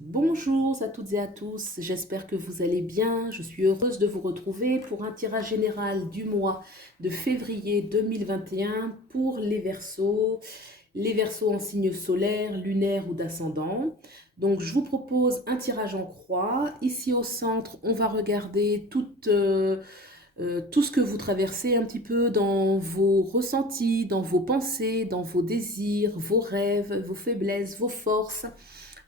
Bonjour à toutes et à tous, j'espère que vous allez bien. Je suis heureuse de vous retrouver pour un tirage général du mois de février 2021 pour les Verseaux en signe solaire, lunaire ou d'ascendant. Donc je vous propose un tirage en croix. Ici au centre, on va regarder tout ce que vous traversez un petit peu dans vos ressentis, dans vos pensées, dans vos désirs, vos rêves, vos faiblesses, vos forces.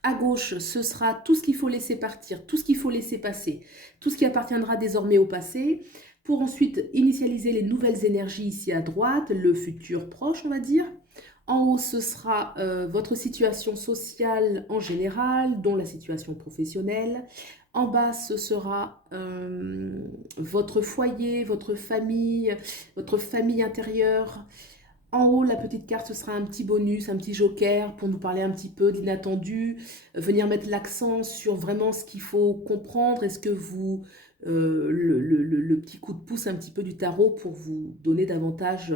À gauche, ce sera tout ce qu'il faut laisser partir, tout ce qu'il faut laisser passer, tout ce qui appartiendra désormais au passé, pour ensuite initialiser les nouvelles énergies ici à droite, le futur proche, on va dire. En haut, ce sera votre situation sociale en général, dont la situation professionnelle. En bas, ce sera votre foyer, votre famille intérieure. En haut, la petite carte, ce sera un petit bonus, un petit joker pour nous parler un petit peu de l'inattendu, venir mettre l'accent sur vraiment ce qu'il faut comprendre. Est-ce que le petit coup de pouce un petit peu du tarot pour vous donner davantage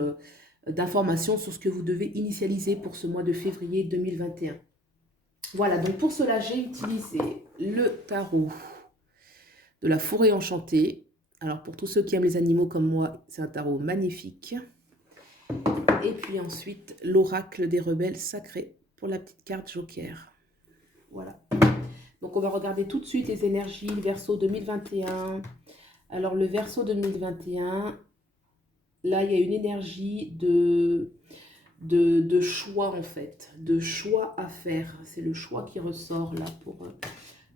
d'informations sur ce que vous devez initialiser pour ce mois de février 2021. Voilà, donc pour cela, j'ai utilisé le tarot de la forêt enchantée. Alors pour tous ceux qui aiment les animaux comme moi, c'est un tarot magnifique. Et puis ensuite, l'oracle des rebelles sacrés pour la petite carte joker. Voilà. Donc on va regarder tout de suite les énergies, le Verseau 2021. Alors le Verseau 2021, là il y a une énergie de choix en fait, de choix à faire. C'est le choix qui ressort là pour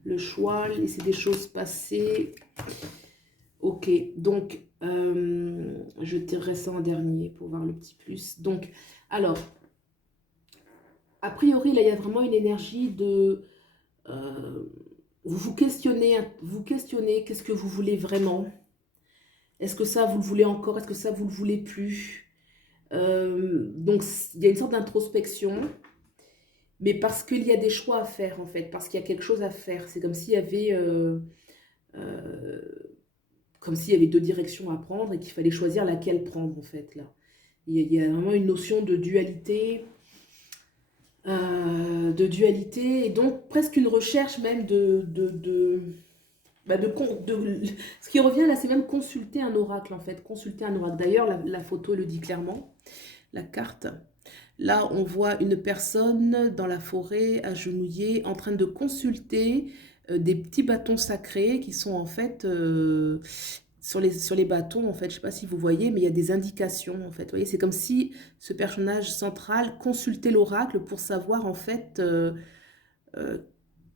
le choix, laisser des choses passer. Ok, donc je tirerai ça en dernier pour voir le petit plus. Donc, alors, a priori, là, il y a vraiment une énergie de... euh, vous questionnez qu'est-ce que vous voulez vraiment. Est-ce que ça, vous le voulez encore? Est-ce que ça, vous le voulez plus? Donc, il y a une sorte d'introspection, mais parce qu'il y a des choix à faire, en fait, parce qu'il y a quelque chose à faire. C'est comme s'il y avait... euh, comme s'il y avait deux directions à prendre et qu'il fallait choisir laquelle prendre, en fait, là. Il y a vraiment une notion de dualité et donc presque une recherche même ce qui revient là, c'est même consulter un oracle en fait, consulter un oracle. D'ailleurs, la photo le dit clairement, la carte. Là, on voit une personne dans la forêt, agenouillée, en train de consulter des petits bâtons sacrés qui sont en fait sur les bâtons, en fait. Je ne sais pas si vous voyez, mais il y a des indications, en fait. Vous voyez, c'est comme si ce personnage central consultait l'oracle pour savoir, en fait, euh,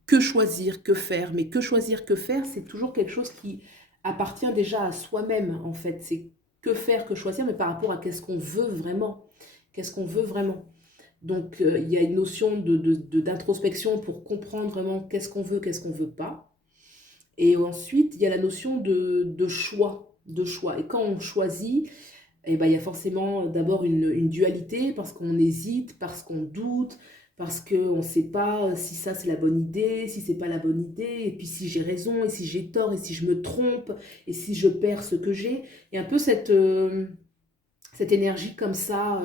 que choisir, que faire. Mais que choisir, que faire, c'est toujours quelque chose qui appartient déjà à soi-même, en fait. C'est que faire, que choisir, mais par rapport à qu'est-ce qu'on veut vraiment. Qu'est-ce qu'on veut vraiment. Donc, il y a une notion d'introspection pour comprendre vraiment qu'est-ce qu'on veut, qu'est-ce qu'on ne veut pas. Et ensuite, il y a la notion de choix, de choix. Et quand on choisit, eh ben, il y a forcément d'abord une dualité parce qu'on hésite, parce qu'on doute, parce qu'on ne sait pas si ça c'est la bonne idée, si c'est pas la bonne idée, et puis si j'ai raison, et si j'ai tort, et si je me trompe, et si je perds ce que j'ai. Il y a un peu cette énergie comme ça.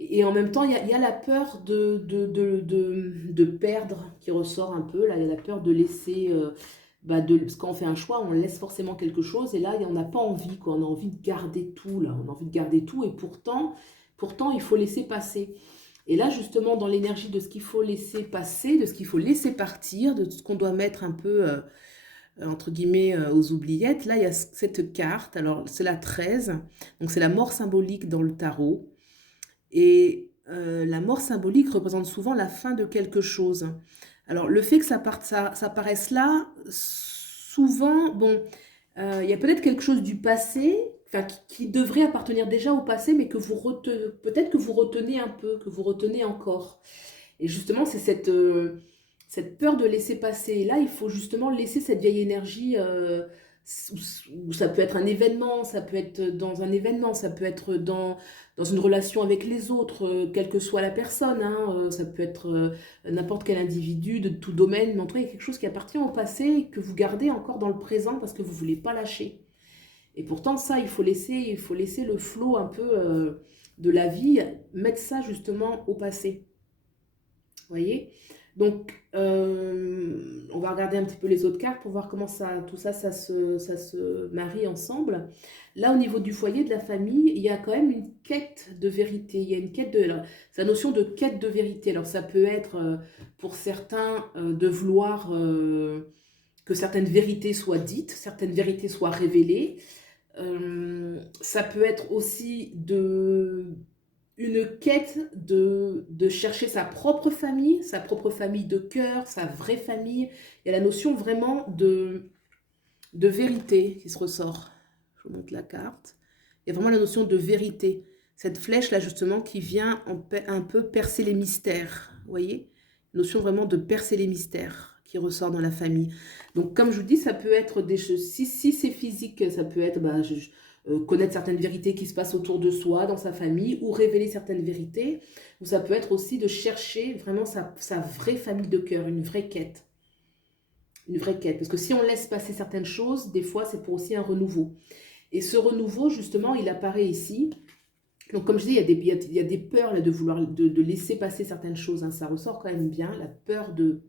Et en même temps, il y a la peur de perdre qui ressort un peu. Là, il y a la peur de laisser. Parce qu'on fait un choix, on laisse forcément quelque chose. Et là, on n'a pas envie, quoi. On a envie de garder tout, là. On a envie de garder tout. Et pourtant, il faut laisser passer. Et là, justement, dans l'énergie de ce qu'il faut laisser passer, de ce qu'il faut laisser partir, de ce qu'on doit mettre un peu, entre guillemets, aux oubliettes, là, il y a cette carte. Alors, c'est la 13. Donc, c'est la mort symbolique dans le tarot. Et la mort symbolique représente souvent la fin de quelque chose. Alors, le fait que ça paraisse là, souvent, bon, il y a peut-être quelque chose du passé, enfin, qui devrait appartenir déjà au passé, mais que peut-être que vous retenez un peu, que vous retenez encore. Et justement, c'est cette peur de laisser passer. Et là, il faut justement laisser cette vieille énergie, où ça peut être un événement, ça peut être dans un événement, ça peut être dans une relation avec les autres, quelle que soit la personne, hein, ça peut être n'importe quel individu de tout domaine, mais en tout cas, il y a quelque chose qui appartient au passé et que vous gardez encore dans le présent parce que vous ne voulez pas lâcher. Et pourtant, ça, il faut laisser le flot un peu de la vie, mettre ça justement au passé. Vous voyez? Donc, on va regarder un petit peu les autres cartes pour voir comment tout ça, ça se marie ensemble. Là, au niveau du foyer, de la famille, il y a quand même une quête de vérité. Il y a une quête de... alors, c'est la notion de quête de vérité. Alors, ça peut être, pour certains, de vouloir que certaines vérités soient dites, certaines vérités soient révélées. Ça peut être aussi une quête de chercher sa propre famille de cœur, sa vraie famille. Il y a la notion vraiment de vérité qui se ressort. Je vous montre la carte. Il y a vraiment la notion de vérité. Cette flèche-là, justement, qui vient un peu percer les mystères. Vous voyez? Notion vraiment de percer les mystères qui ressort dans la famille. Donc, comme je vous dis, ça peut être des choses... Si c'est physique, ça peut être... connaître certaines vérités qui se passent autour de soi, dans sa famille, ou révéler certaines vérités, ou ça peut être aussi de chercher vraiment sa vraie famille de cœur, une vraie quête. Une vraie quête, parce que si on laisse passer certaines choses, des fois c'est pour aussi un renouveau. Et ce renouveau, justement, il apparaît ici. Donc comme je dis, il y a des peurs là, de vouloir de laisser passer certaines choses, hein. Ça ressort quand même bien, la peur de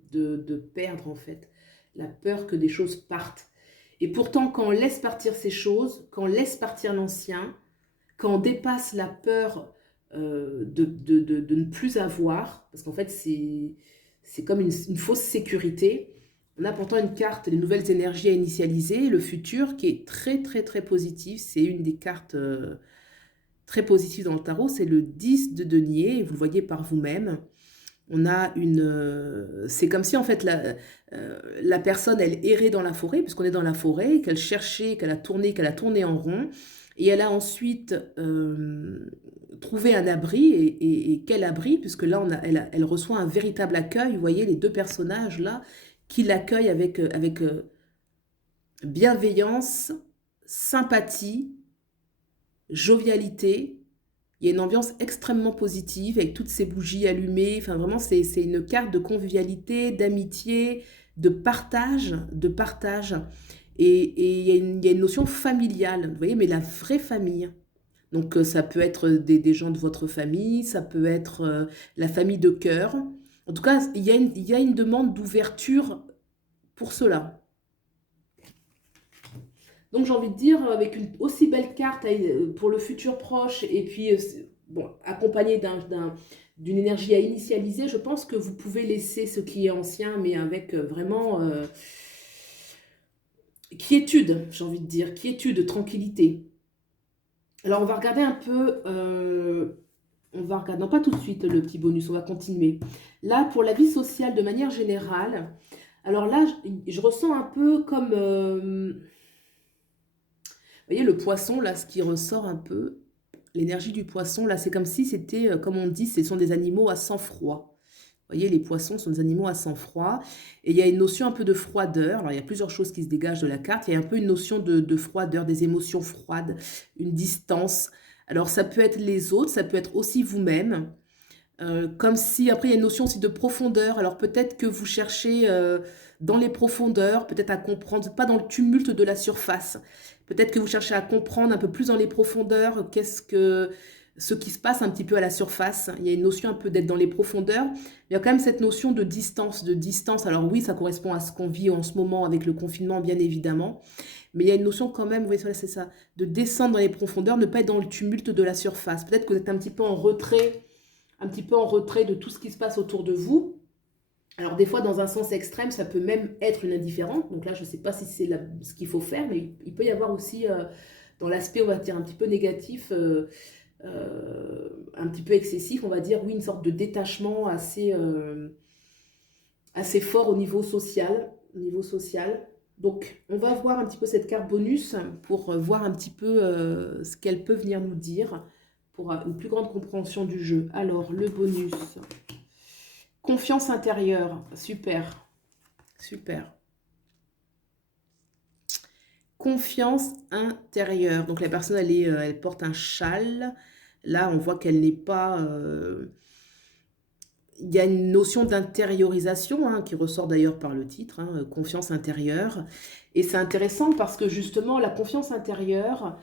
perdre en fait, la peur que des choses partent. Et pourtant, quand on laisse partir ces choses, quand on laisse partir l'ancien, quand on dépasse la peur de ne plus avoir, parce qu'en fait, c'est comme une fausse sécurité, on a pourtant une carte, les nouvelles énergies à initialiser, le futur, qui est très, très, très positif. C'est une des cartes très positives dans le tarot, c'est le 10 de denier, vous le voyez par vous-même. On a c'est comme si en fait la personne, elle errait dans la forêt, puisqu'on est dans la forêt, qu'elle cherchait, qu'elle a tourné en rond, et elle a ensuite trouvé un abri, et quel abri, puisque là, elle reçoit un véritable accueil. Vous voyez les deux personnages là, qui l'accueillent avec bienveillance, sympathie, jovialité. Il y a une ambiance extrêmement positive avec toutes ces bougies allumées. Enfin, vraiment, c'est une carte de convivialité, d'amitié, de partage, de partage. Et il y a une notion familiale, vous voyez, mais la vraie famille. Donc, ça peut être des gens de votre famille, ça peut être la famille de cœur. En tout cas, il y a une demande d'ouverture pour cela. Donc j'ai envie de dire, avec une aussi belle carte pour le futur proche, et puis bon, accompagnée d'une énergie à initialiser, je pense que vous pouvez laisser ce qui est ancien, mais avec vraiment quiétude, j'ai envie de dire, quiétude, tranquillité. Alors on va regarder un peu, on va regarder, non pas tout de suite le petit bonus, on va continuer. Là, pour la vie sociale de manière générale, alors là, je ressens un peu comme... vous voyez le poisson, là, ce qui ressort un peu, l'énergie du poisson, là, c'est comme si c'était, comme on dit, ce sont des animaux à sang-froid. Vous voyez, les poissons sont des animaux à sang-froid. Et il y a une notion un peu de froideur. Alors, il y a plusieurs choses qui se dégagent de la carte. Il y a un peu une notion de froideur, des émotions froides, une distance. Alors, ça peut être les autres, ça peut être aussi vous-même. Comme si, après, il y a une notion aussi de profondeur. Alors, peut-être que vous cherchez dans les profondeurs, peut-être à comprendre, pas dans le tumulte de la surface. Peut-être que vous cherchez à comprendre un peu plus dans les profondeurs ce qui se passe un petit peu à la surface. Il y a une notion un peu d'être dans les profondeurs. Il y a quand même cette notion de distance, de distance. Alors oui, ça correspond à ce qu'on vit en ce moment avec le confinement, bien évidemment. Mais il y a une notion quand même, vous voyez, c'est ça, de descendre dans les profondeurs, ne pas être dans le tumulte de la surface. Peut-être que vous êtes un petit peu en retrait de tout ce qui se passe autour de vous. Alors des fois, dans un sens extrême, ça peut même être une indifférence. Donc là, je ne sais pas si c'est ce qu'il faut faire, mais il peut y avoir aussi, dans l'aspect, on va dire, un petit peu négatif, un petit peu excessif, on va dire, oui, une sorte de détachement assez fort au niveau social. Donc, on va voir un petit peu cette carte bonus pour voir un petit peu ce qu'elle peut venir nous dire pour une plus grande compréhension du jeu. Alors, le bonus... Confiance intérieure, super, super. Confiance intérieure. Donc la personne, elle porte un châle. Là, on voit qu'elle n'est pas... Il y a une notion d'intériorisation hein, qui ressort d'ailleurs par le titre, hein, confiance intérieure. Et c'est intéressant parce que justement, la confiance intérieure,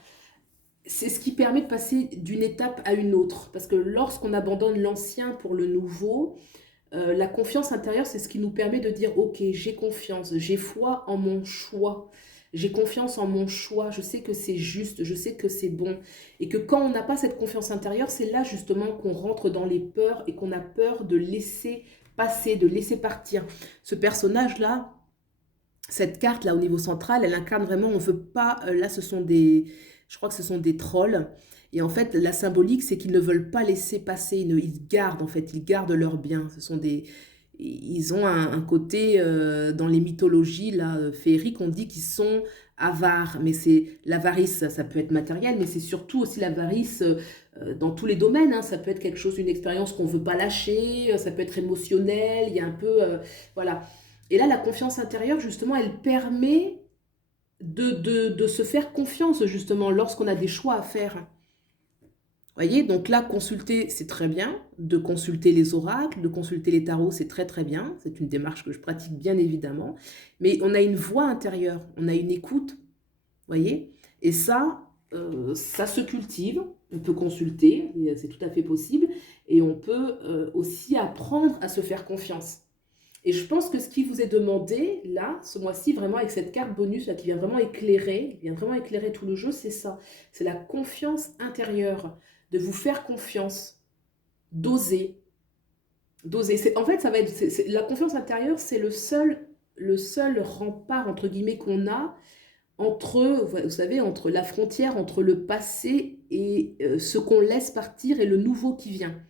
c'est ce qui permet de passer d'une étape à une autre. Parce que lorsqu'on abandonne l'ancien pour le nouveau... La confiance intérieure, c'est ce qui nous permet de dire, ok, j'ai confiance, j'ai foi en mon choix. J'ai confiance en mon choix, je sais que c'est juste, je sais que c'est bon. Et que quand on n'a pas cette confiance intérieure, c'est là justement qu'on rentre dans les peurs et qu'on a peur de laisser passer, de laisser partir. Ce personnage-là, cette carte-là au niveau central, elle incarne vraiment, on veut pas, là ce sont des, je crois que ce sont des trolls. Et en fait, la symbolique, c'est qu'ils ne veulent pas laisser passer, ils gardent en fait, ils gardent leurs biens. Ce sont des, ils ont un côté, dans les mythologies là, féeriques, on dit qu'ils sont avares. Mais c'est l'avarice, ça peut être matériel, mais c'est surtout aussi l'avarice dans tous les domaines. Hein. Ça peut être quelque chose, une expérience qu'on ne veut pas lâcher, ça peut être émotionnel, il y a un peu, voilà. Et là, la confiance intérieure, justement, elle permet de se faire confiance, justement, lorsqu'on a des choix à faire. Voyez, donc là, consulter, c'est très bien. De consulter les oracles, de consulter les tarots, c'est très très bien. C'est une démarche que je pratique bien évidemment. Mais on a une voix intérieure, on a une écoute, voyez. Et ça se cultive. On peut consulter, c'est tout à fait possible. Et on peut aussi apprendre à se faire confiance. Et je pense que ce qui vous est demandé, là, ce mois-ci, vraiment avec cette carte bonus, là, qui vient vraiment éclairer tout le jeu, c'est ça. C'est la confiance intérieure, de vous faire confiance, d'oser. D'oser. En fait, ça va être, la confiance intérieure, c'est le seul rempart, entre guillemets, qu'on a entre, vous savez, entre la frontière, entre le passé et ce qu'on laisse partir et le nouveau qui vient.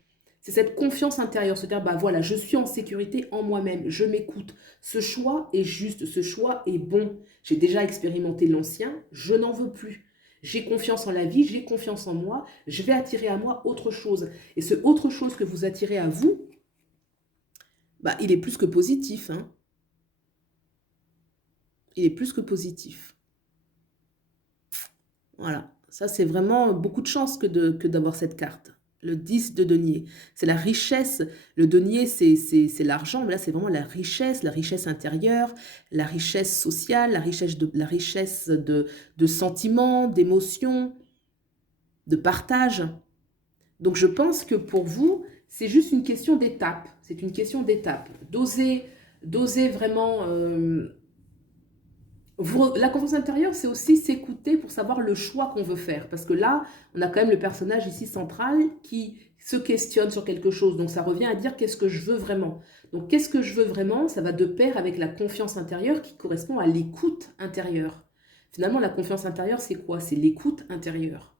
C'est cette confiance intérieure, se dire, bah voilà, je suis en sécurité en moi-même, je m'écoute. Ce choix est juste, ce choix est bon. J'ai déjà expérimenté l'ancien, je n'en veux plus. J'ai confiance en la vie, j'ai confiance en moi, je vais attirer à moi autre chose. Et ce autre chose que vous attirez à vous, bah, il est plus que positif. Hein. Il est plus que positif. Voilà, ça c'est vraiment beaucoup de chance que d'avoir cette carte. Le 10 de denier, c'est la richesse. Le denier, c'est l'argent, mais là c'est vraiment la richesse intérieure, la richesse sociale, la richesse de sentiments, d'émotions, de partage. Donc je pense que pour vous, c'est juste une question d'étape. C'est une question d'étape. D'oser vraiment... la confiance intérieure, c'est aussi s'écouter pour savoir le choix qu'on veut faire. Parce que là, on a quand même le personnage ici central qui se questionne sur quelque chose. Donc ça revient à dire qu'est-ce que je veux vraiment. Donc qu'est-ce que je veux vraiment, ça va de pair avec la confiance intérieure qui correspond à l'écoute intérieure. Finalement, la confiance intérieure, c'est quoi? C'est l'écoute intérieure.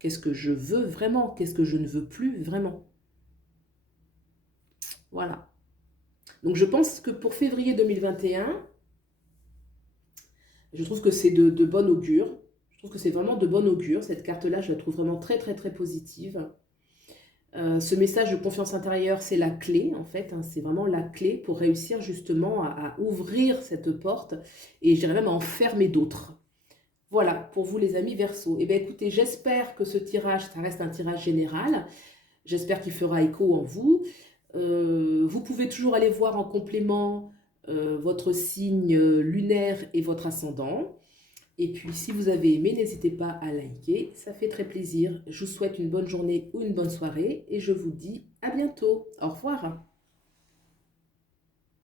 Qu'est-ce que je veux vraiment? Qu'est-ce que je ne veux plus vraiment? Voilà. Donc je pense que pour février 2021, je trouve que c'est de bon augure. Je trouve que c'est vraiment de bon augure. Cette carte-là, je la trouve vraiment très, très, très positive. Ce message de confiance intérieure, c'est la clé, en fait. Hein, c'est vraiment la clé pour réussir justement à ouvrir cette porte et je dirais même à en fermer d'autres. Voilà, pour vous les amis Verseau. Eh bien écoutez, j'espère que ce tirage, ça reste un tirage général. J'espère qu'il fera écho en vous. Vous pouvez toujours aller voir en complément votre signe lunaire et votre ascendant. Et puis, si vous avez aimé, n'hésitez pas à liker, ça fait très plaisir. Je vous souhaite une bonne journée ou une bonne soirée et je vous dis à bientôt. Au revoir.